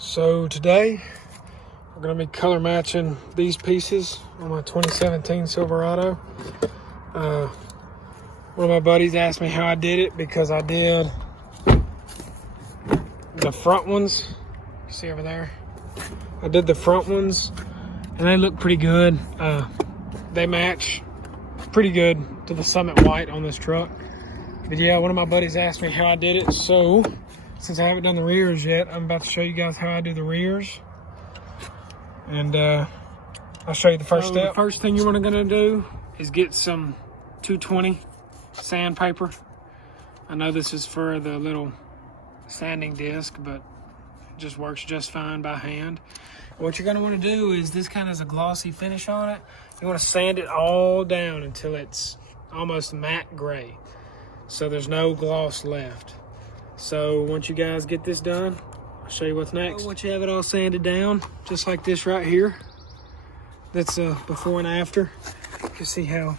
So today we're going to be color matching these pieces on my 2017 Silverado. One of my buddies asked me how I did it because I did the front ones. You see over there? I did the front ones and they look pretty good. They match pretty good to the Summit White on this truck. But yeah, one of my buddies asked me how I did it. So since I haven't done the rears yet, I'm about to show you guys how I do the rears. And I'll show you the first step. The first thing you're gonna do is get some 220 sandpaper. I know this is for the little sanding disc, but it just works just fine by hand. What you're gonna wanna do is, this kind of has a glossy finish on it. You wanna sand it all down until it's almost matte gray, so there's no gloss left. So once you guys get this done, I'll show you what's next. Once you have it all sanded down, just like this right here, that's before and after. You can see how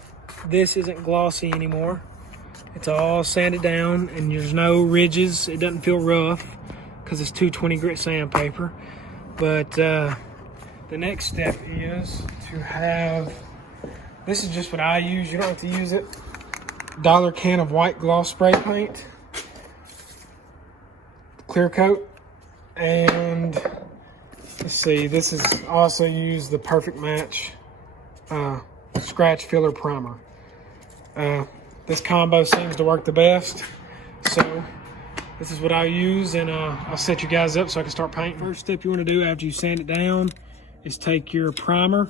this isn't glossy anymore. It's all sanded down and there's no ridges. It doesn't feel rough because it's 220 grit sandpaper. But the next step is to have, this is just what I use. You don't have to use it. $1 can of white gloss spray paint. Clear coat, and let's see, this is also use the Perfect Match scratch filler primer. This combo seems to work the best, so this is what I use, and I'll set you guys up so I can start painting. First step you want to do after you sand it down is take your primer.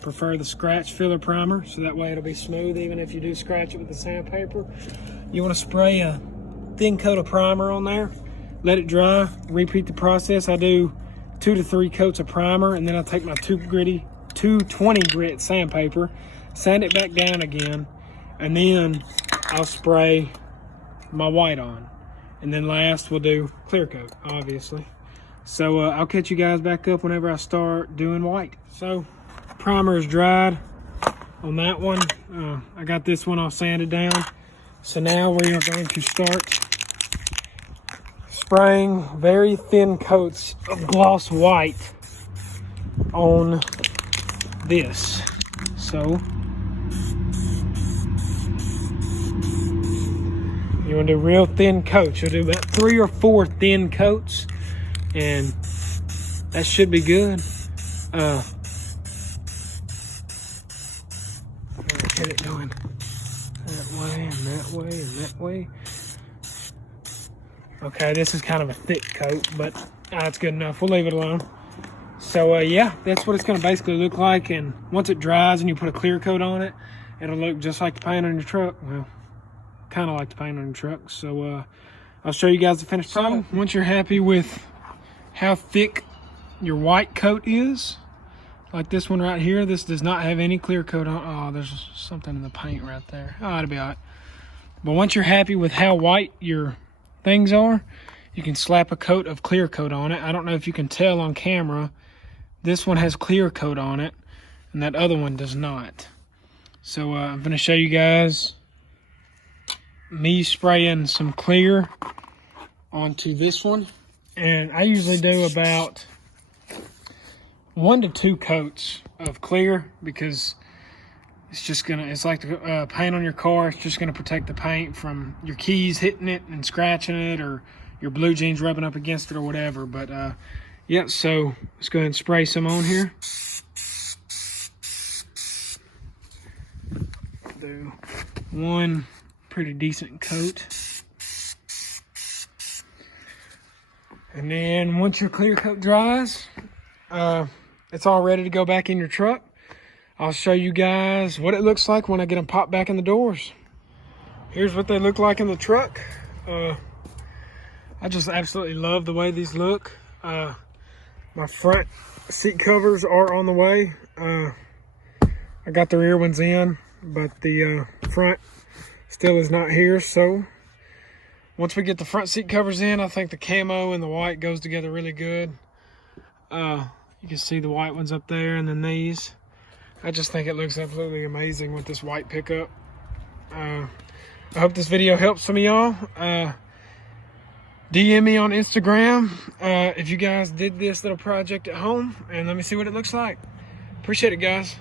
Prefer the scratch filler primer, so that way it'll be smooth even if you do scratch it with the sandpaper. You want to spray a thin coat of primer on there. Let it dry, repeat the process. I do 2 to 3 coats of primer, and then I take my 220 grit sandpaper, sand it back down again, and then I'll spray my white on. And then last we'll do clear coat, obviously. So I'll catch you guys back up whenever I start doing white. So primer is dried on that one. I got this one all sanded down. So now we are going to start spraying very thin coats of gloss white on this. So you want to do real thin coats. You'll do about 3 or 4 thin coats, and that should be good. Get it going that way and that way and that way. Okay, this is kind of a thick coat, but that's good enough. We'll leave it alone. So yeah, that's what it's going to basically look like. And once it dries and you put a clear coat on it, it'll look just like the paint on your truck. Well, kind of like the paint on your truck. So I'll show you guys the finished product. So once you're happy with how thick your white coat is, like this one right here, this does not have any clear coat on. Oh, there's something in the paint right there. Oh, it'll be all right. But once you're happy with how white your things are, you can slap a coat of clear coat on it. I don't know if you can tell on camera, this one has clear coat on it and that other one does not. So I'm going to show you guys me spraying some clear onto this one, and I usually do about 1 to 2 coats of clear, because it's like the paint on your car. It's just gonna protect the paint from your keys hitting it and scratching it, or your blue jeans rubbing up against it or whatever. But yeah, so let's go ahead and spray some on here. Do one pretty decent coat. And then once your clear coat dries, it's all ready to go back in your truck. I'll show you guys what it looks like when I get them popped back in the doors. Here's what they look like in the truck. I just absolutely love the way these look. My front seat covers are on the way. I got the rear ones in, but the front still is not here. So once we get the front seat covers in, I think the camo and the white goes together really good. You can see the white ones up there, and then these. I just think it looks absolutely amazing with this white pickup. I hope this video helps some of y'all. DM me on Instagram if you guys did this little project at home, and let me see what it looks like. Appreciate it, guys.